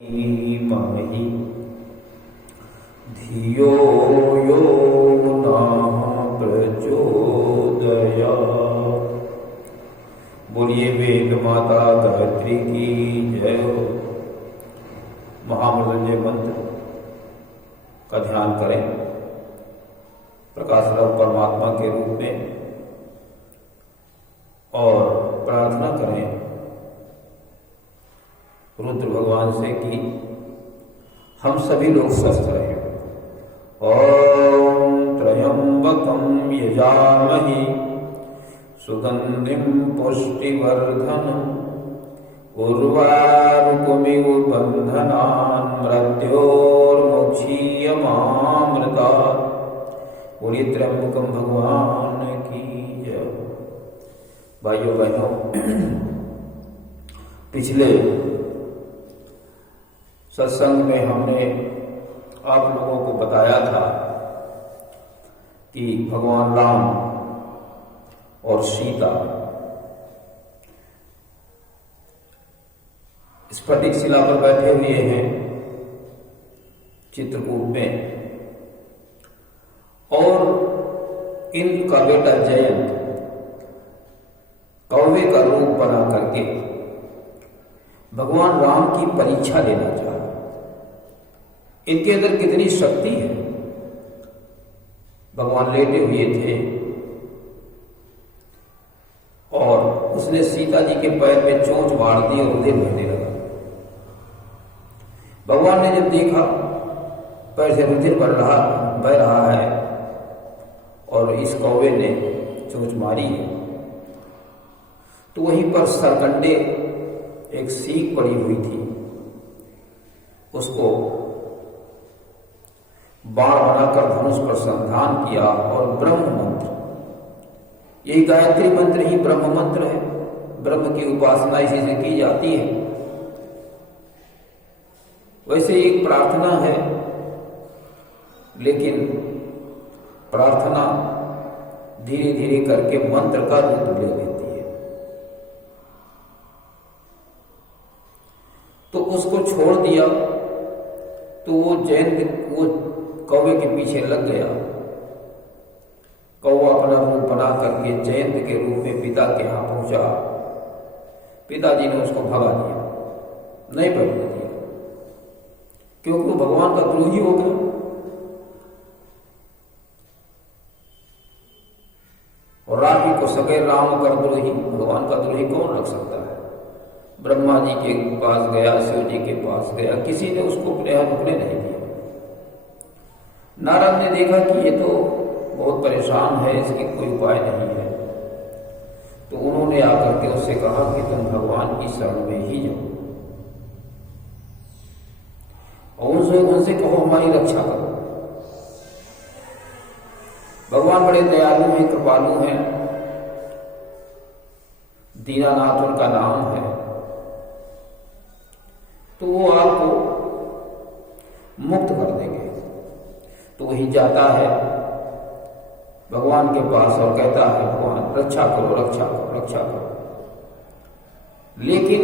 धीमहि धियो यो नः प्रचोदयात्। बोलिए वेद माता गायत्री की जय हो। महामृत्युंजय मंत्र का ध्यान करें प्रकाश रूप परमात्मा के रूप में और प्रार्थना करें रुद्र भगवान से कि हम सभी लोग स्वस्थ रहें। ओम त्र्यंबकं यजामहि सुगंधिं पुष्टिवर्धनम् उर्वारुकमिव बन्धनान् मृत्योर्मुक्षीयमामृतात्। बोलिए त्र्यंबकं भगवान की जय। भाइयों बहनों, पिछले सत्संग में हमने आप लोगों को बताया था कि भगवान राम और सीता स्फटिक शिला पर बैठे हुए हैं चित्रकूट में, और इनका बेटा जयंत कौवे का रूप बना करके भगवान राम की परीक्षा लेना चाहा। इनके अंदर कितनी शक्ति है। भगवान लेटे हुए थे और उसने सीता जी के पैर में चोंच मार दी और रुधिर बहने लगा। भगवान ने जब देखा पैर से रुधिर बह रहा है और इस कौवे ने चोंच मारी है, तो वहीं पर सरकंडे एक सीख पड़ी हुई थी, उसको बाण बनाकर धनुष पर संधान किया और ब्रह्म मंत्र, यही गायत्री मंत्र ही ब्रह्म मंत्र है। ब्रह्म की उपासना इसी से की जाती है। वैसे एक प्रार्थना है, लेकिन प्रार्थना धीरे धीरे करके मंत्र का रूप ले लेती है। तो उसको छोड़ दिया तो वो कौवे के पीछे लग गया। कौवा अपना रूप बना करके जयंत के रूप में पिता के यहां पहुंचा। पिताजी ने उसको भगा दिया, नहीं बैठने दिया, क्योंकि वो भगवान का द्रोही हो गया। और राही को सगे राम कर द्रोही, भगवान का द्रोही कौन रख सकता है। ब्रह्मा जी के पास गया, शिव जी के पास गया, किसी ने उसको अपने यहां रुकने नहीं दिया। नारद ने देखा कि ये तो बहुत परेशान है, इसकी कोई उपाय नहीं है, तो उन्होंने आकर के उससे कहा कि तुम भगवान की शरण में ही जाओ और उनसे कहो हमारी रक्षा करो। भगवान बड़े दयालु हैं, कृपालु हैं, दीनानाथ उनका नाम है, तो वो आपको मुक्त कर देंगे। तो वही जाता है भगवान के पास और कहता है भगवान रक्षा करो, रक्षा करो, रक्षा करो। लेकिन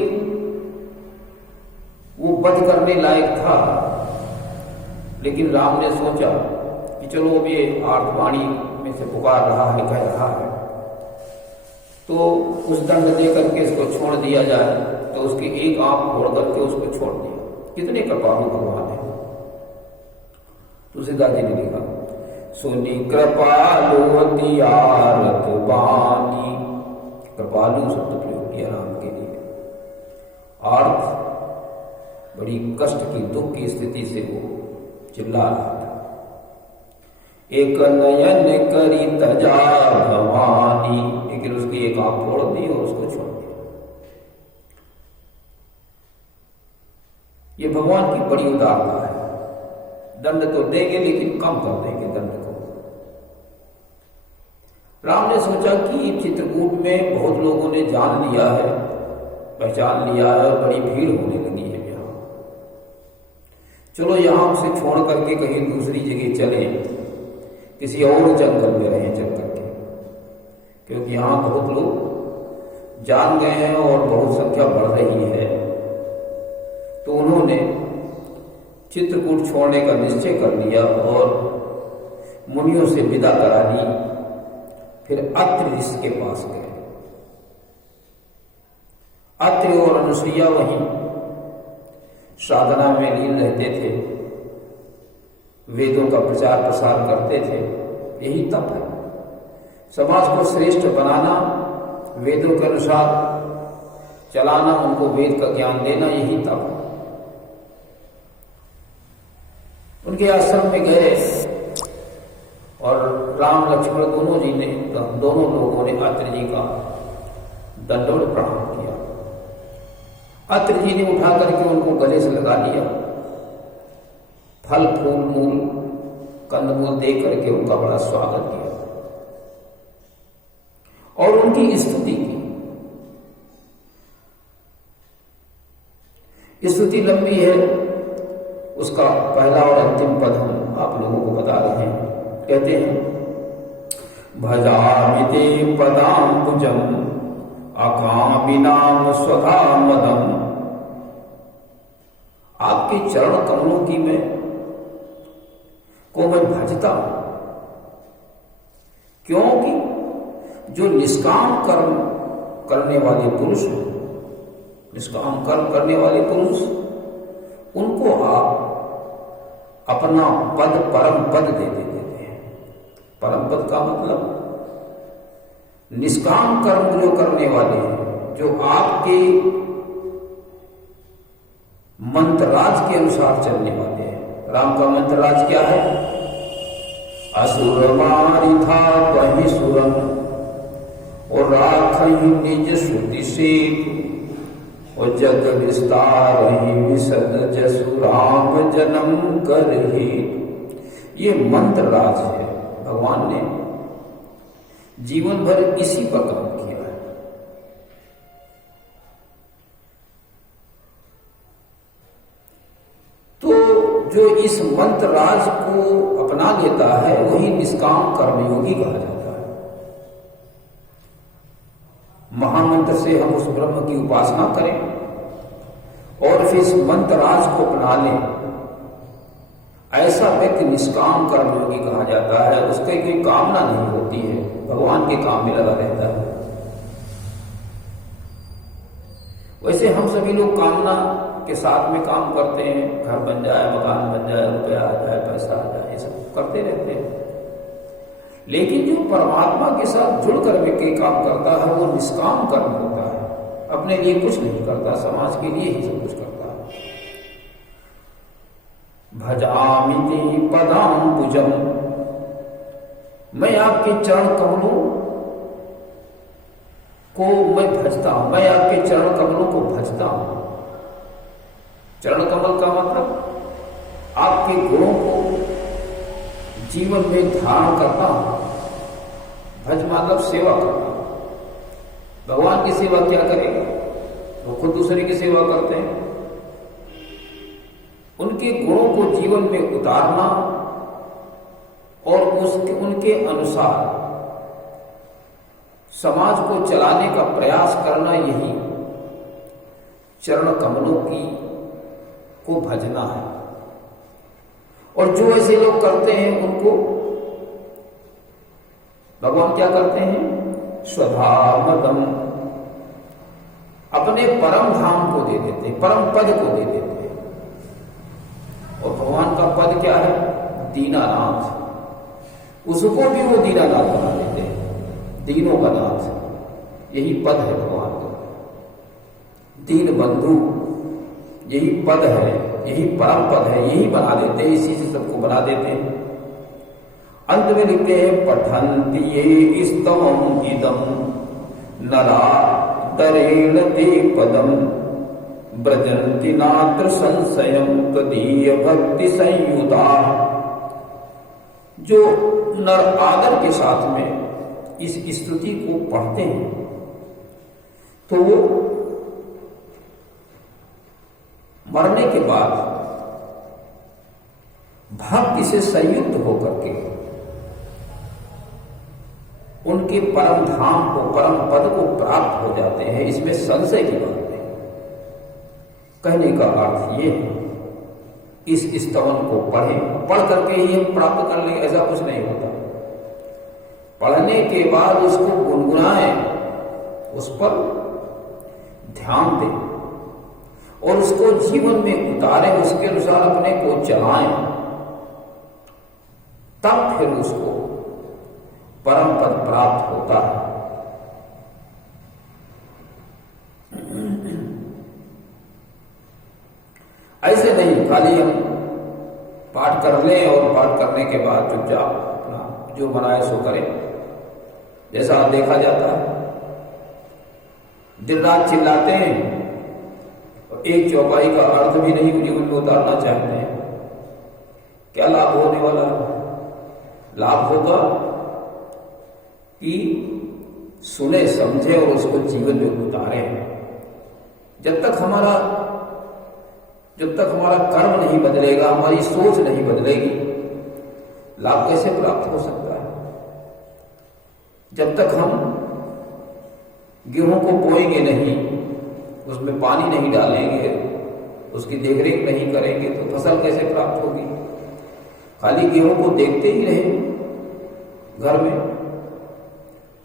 वो वध करने लायक था, लेकिन राम ने सोचा कि चलो अब ये आर्तवाणी में से पुकार रहा है, कह रहा है, तो उस दंड दे करके इसको छोड़ दिया जाए। तो उसकी एक आंख फोड़ करके उसको छोड़ दिया। कितने कृपालु भगवान है। तुलसीदास जी ने लिखा सुनी कृपालुवती आरत बानी। कृपालु शब्द प्रयोग किया राम के लिए। आर्त बड़ी कष्ट की, दुख की स्थिति से वो चिल्ला रहा था। एक नयन करी तजा भवानी, लेकिन उसकी एक आंख फोड़ दी और उसको छोड़ दिया। ये भगवान की बड़ी उदारता है। दंड तो देंगे लेकिन कम कर देंगे दंड को। राम ने सोचा कि चित्रकूट में बहुत लोगों ने जान लिया है, पहचान लिया है, बड़ी भीड़ होने लगी है यहाँ। चलो यहां से छोड़ करके कहीं दूसरी जगह चले, किसी और जंगल में रहें चल करके, क्योंकि यहां बहुत लोग जान गए हैं और बहुत संख्या बढ़ रही है। तो उन्होंने चित्रकूट छोड़ने का निश्चय कर लिया और मुनियों से विदा करा ली। फिर अत्रि ऋषि के पास गए। अत्रि और अनुसुईया वहीं साधना में लीन रहते थे, वेदों का प्रचार प्रसार करते थे। यही तप है, समाज को श्रेष्ठ बनाना, वेदों के अनुसार चलाना, उनको वेद का ज्ञान देना, यही तप है। उनके आश्रम में गए और राम लक्ष्मण दोनों लोगों ने अत्रि जी का दंडवत प्रणाम किया। अत्रि जी ने उठा करके उनको गले से लगा लिया, फल फूल मूल कंदमूल दे करके उनका बड़ा स्वागत किया और उनकी स्तुति की। स्तुति लंबी है, उसका पहला और अंतिम पद हम आप लोगों को बता रहे हैं। कहते हैं, भजामि ते पदाम्बुजं अकामिनाम स्वधा मदम। आपके चरण कमलों की को मैं भजता हूं, क्योंकि जो निष्काम कर्म करने वाले पुरुष हैं, निष्काम कर्म करने वाले पुरुष, उनको आप अपना पद परम पद दे देते हैं। परम पद का मतलब निष्काम कर्म जो करने वाले हैं, जो आपके मंत्रराज के अनुसार चलने वाले हैं। राम का मंत्रराज क्या है? असुर मारि था वही सुरन और राखहि निज श्रुति से और जग विस्तार ही विशद जसु राम जन्म कर ही। ये मंत्र राज है, भगवान ने जीवन भर इसी पर काम किया है। तो जो इस मंत्र राज को अपना लेता है वही निष्काम कर्मयोगी कहा जाता है। महामंत्र से हम उस ब्रह्म की उपासना करें और फिर इस मंत्र राज को अपना लें, ऐसा व्यक्ति निष्काम कर्मयोगी कहा जाता है। उसकी कोई कामना नहीं होती है, भगवान के काम में लगा रहता है। वैसे हम सभी लोग कामना के साथ में काम करते हैं, घर बन जाए, मकान बन जाए, रुपया आ जाए, पैसा आ जाए, ये सब करते रहते हैं। लेकिन जो परमात्मा के साथ जुड़ कर व्यक्ति काम करता है वो निष्काम कर्म होता है, अपने लिए कुछ नहीं करता, समाज के लिए ही सब कुछ करता है। भजामि पदाम्बुजम, मैं आपके चरण कमलों को मैं भजता हूं, मैं आपके चरण कमलों को भजता हूं। चरण कमल का मतलब आपके गुणों को जीवन में धारण करता हूं। भज मतलब सेवा करना। भगवान की सेवा क्या करेगा? वो खुद दूसरे की सेवा करते हैं। उनके गुणों को जीवन में उतारना और उनके अनुसार समाज को चलाने का प्रयास करना, यही चरण कमलों को भजना है। और जो ऐसे लोग करते हैं उनको भगवान क्या करते हैं? स्वधामदम, अपने परम धाम को दे देते हैं, परम पद को दे देते हैं। और भगवान का पद क्या है? दीनानाथ। उसको भी वो दीनानाथ बना देते हैं, दीनों का नाथ। यही पद है भगवान का, दीन बंधु, यही पद है, यही परम पद है, यही बना देते हैं, इसी से सबको बना देते हैं। अंत में लिखते हैं, पठन्ति ये स्तवम् इदम् नरा तरेण ते पदम ब्रजन्ति नात्र संशयम् त्वदीय भक्ति संयुता। जो नर आदर के साथ में इस स्तुति को पढ़ते हैं तो वो मरने के बाद भक्ति से संयुक्त होकर के उनके परम धाम को, परम पद को प्राप्त हो जाते हैं। इसमें संशय की बात नहीं। कहने का अर्थ ये है इस स्तवन को पढ़ें, पढ़ करके ही हम प्राप्त कर लें ऐसा कुछ नहीं होता। पढ़ने के बाद उसको गुनगुनाएं, उस पर ध्यान दें और उसको जीवन में उतारें, उसके अनुसार अपने को चलाएं, तब फिर उसको परम पद प्राप्त होता है। ऐसे नहीं खाली हम पाठ कर लें और पाठ करने के बाद चुपचाप अपना जो बनाए सो करें, जैसा देखा जाता है। दिन रात चिल्लाते हैं और एक चौपाई का अर्थ भी नहीं जीवन में उतारना चाहते हैं। क्या लाभ होने वाला है? लाभ होगा कि सुने समझे और उसको जीवन में उतारें। जब तक हमारा कर्म नहीं बदलेगा, हमारी सोच नहीं बदलेगी, लाभ कैसे प्राप्त हो सकता है? जब तक हम गेहूं को बोएंगे नहीं, उसमें पानी नहीं डालेंगे, उसकी देखरेख नहीं करेंगे, तो फसल कैसे प्राप्त होगी? खाली गेहूं को देखते ही रहे घर में,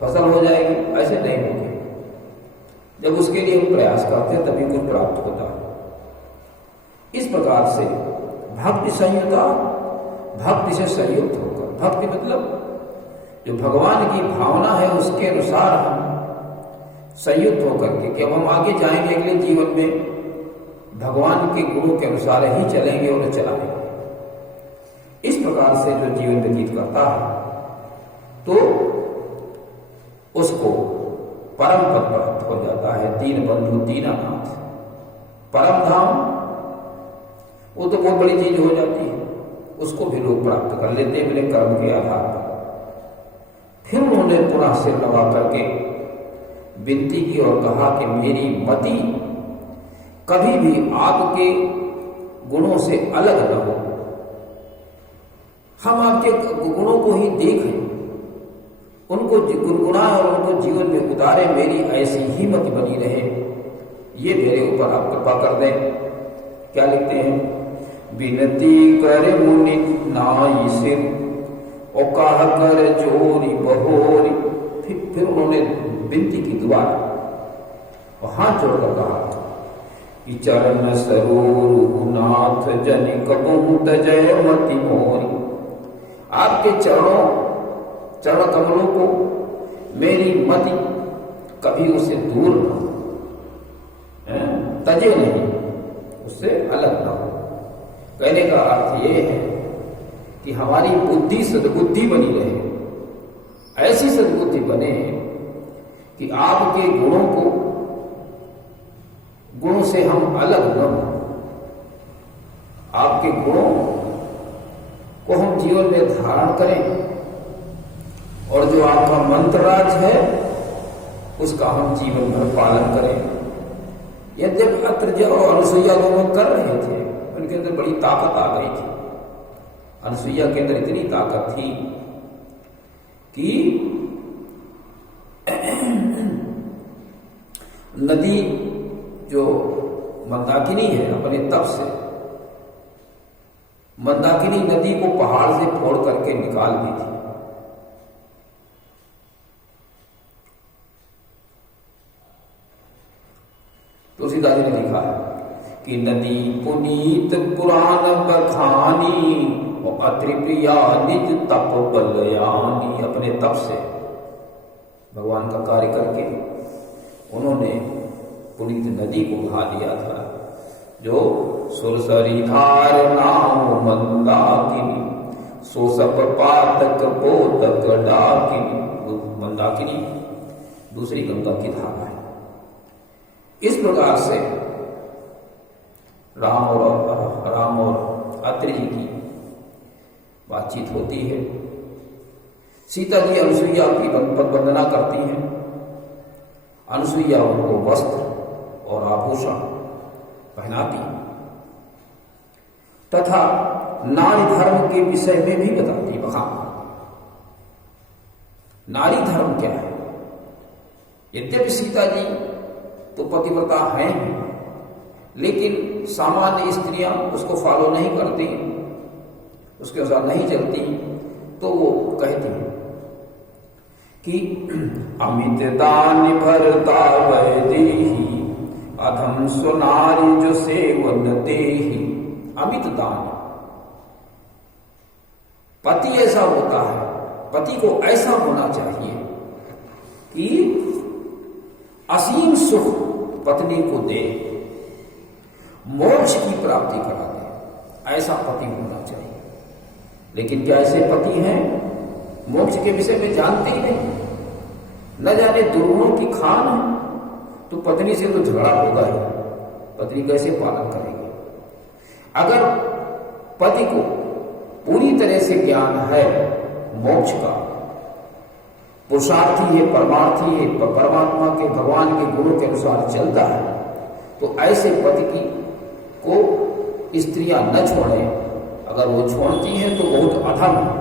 फसल हो जाएगी? ऐसे नहीं होगी। जब उसके लिए हम प्रयास करते हैं तभी कुछ प्राप्त होता है। इस प्रकार से भक्ति संयुक्ता, भक्ति से संयुक्त होकर, भक्ति मतलब जो भगवान की भावना है उसके अनुसार हम संयुक्त होकर के कि अब हम आगे जाएंगे अगले जीवन में भगवान के गुणों के अनुसार ही चलेंगे और चलाएंगे। इस प्रकार से जो जीवन व्यतीत करता है तो उसको परम पद प्राप्त हो जाता है। दीन बंधु दीनानाथ, परम धाम वो तो बहुत बड़ी चीज हो जाती है, उसको भी लोग प्राप्त कर लेते हैं अपने कर्म के आधार पर। फिर उन्होंने पुनः सिर लगा करके विनती की और कहा कि मेरी मति कभी भी आपके गुणों से अलग न हो, हम आपके गुणों को ही देखें, उनको गुनगुनाएं और उनको जीवन में उतारे, मेरी ऐसी ही मति बनी रहे, ये मेरे ऊपर आप कृपा कर दें। क्या लिखते हैं? विनती कर मुनि नाई सिर और कह कर जोरी बहोरी। फिर उन्होंने विनती की दोबारा और हाथ जोड़कर कहा कि चरण सरोरु नाथ जनि कबहु तजय मति मोरी। आपके चरण कमलों को मेरी मति कभी उससे दूर न हो, तजे नहीं, उससे अलग न हो। कहने का अर्थ ये है कि हमारी बुद्धि सद्बुद्धि बनी रहे, ऐसी सद्बुद्धि बने कि आपके गुणों से हम अलग न हो, आपके गुणों को हम जीवन में धारण करें और जो आपका मंत्रराज है उसका हम जीवन भर पालन करें। यद्यपि अत्रि और अनुसुईया दोनों कर रहे थे, उनके अंदर बड़ी ताकत आ गई थी। अनुसुईया के अंदर इतनी ताकत थी कि नदी जो मंदाकिनी है अपने तप से मंदाकिनी नदी को पहाड़ से फोड़ करके निकाल दी थी। तुलसीदास जी ने लिखा है कि नदी पुनीत पुराण बखानी और अत्रि प्रिया निज तप बलयानी। अपने तप से भगवान का कार्य करके उन्होंने पुनीत नदी को बहा दिया था, जो सुरसरी धार नाम मंदाकिनी सो सब पातक पोतक डाकिनी। मंदाकिनी दूसरी गंगा की धारा है। इस प्रकार से राम और अत्रि जी की बातचीत होती है। सीता जी अनुसुईया की वंदना करती हैं। अनुसुईया उनको वस्त्र और आभूषण पहनाती तथा नारी धर्म के विषय में भी बताती। नारी धर्म क्या है? यद्यपि सीता जी तो पतिव्रता हैं, लेकिन सामान्य स्त्रियां उसको फॉलो नहीं करती, उसके अनुसार नहीं चलती, तो वो कहती हैं कि अमित दान भरता वह देही, अधम सुनारी जो सेवन देही। अमित दान, पति ऐसा होता है, पति को ऐसा होना चाहिए कि असीम सुख पत्नी को दे, मोक्ष की प्राप्ति करा दे, ऐसा पति होना चाहिए। लेकिन क्या ऐसे पति हैं मोक्ष के विषय में जानते ही नहीं, न जाने दुर्गुणों की खान है, तो पत्नी से तो झगड़ा होगा ही, पत्नी कैसे पालन करेगी। अगर पति को पूरी तरह से ज्ञान है मोक्ष का, पुरुषार्थी है, परमार्थी है, परमात्मा के भगवान के गुरु के अनुसार चलता है, तो ऐसे पति की को स्त्रियां न छोड़ें। अगर वो छोड़ती हैं तो बहुत अधम है।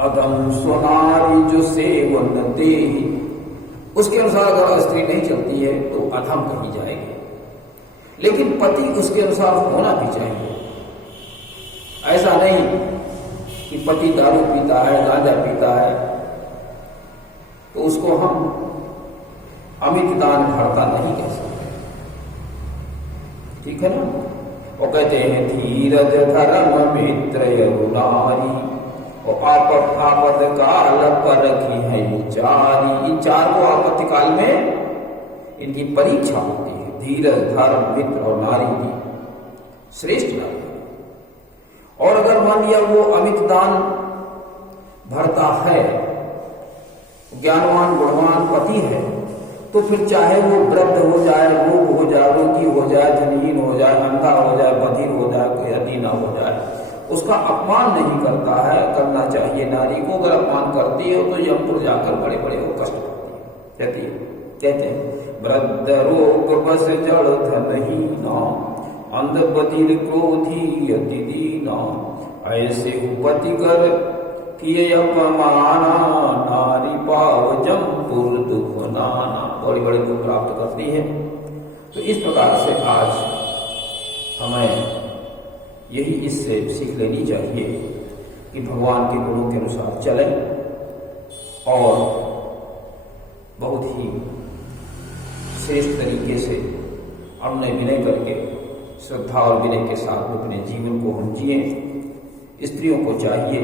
अधम सुनारी जो सेवन देही, उसके अनुसार अगर स्त्री नहीं चलती है तो अधम कही जाएगी। लेकिन पति उसके अनुसार होना भी चाहिए। ऐसा नहीं कि पति दारू पीता है, गांजा पीता है, तो उसको हम अमित दान भरता नहीं कह सकते, ठीक है ना। वो कहते हैं धीरज धर्म मित्र यरुनारी, और आपद काल पर रखी है विचारी। इन चार को आपत्ति काल में इनकी परीक्षा होती है। धीरज, धर्म, मित्र और नारी की श्रेष्ठ नारी। और अगर मान लिया वो अमित दान भरता है, ज्ञानवान गुणवान पति है, तो फिर चाहे वो वृद्ध हो जाए, रोग हो जाए, रोगी हो जाए, धनहीन हो जाए, अंधा हो जाए, बधिर हो जाए, कोई अधीना हो जाए, उसका अपमान नहीं करता है। करना चाहिए नारी को। अगर अपमान करती है तो यमपुर जाकर बड़े बड़े वो कष्ट पाती है। कहते हैं वृद्ध रोग बस जड़ धनहीना, अंध बधिर क्रोधी अति दीना, ऐसे उपति कर किए अपमाना, नारी पाव जमपुर दुख नाना। बड़ी बड़ी दुख प्राप्त करती है। तो इस प्रकार से आज हमें यही इससे सीख लेनी चाहिए कि भगवान के गुणों के अनुसार चलें और बहुत ही श्रेष्ठ तरीके से अनुनय विनय करके श्रद्धा और विनय के साथ अपने जीवन को हम जिए। स्त्रियों को चाहिए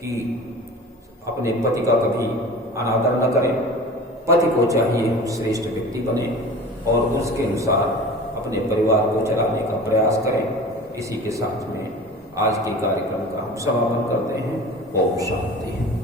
कि अपने पति का कभी अनादर न करें। पति को चाहिए श्रेष्ठ व्यक्ति बने और उसके अनुसार अपने परिवार को चलाने का प्रयास करें। इसी के साथ में आज के कार्यक्रम का हम समापन करते हैं। ओम शांति।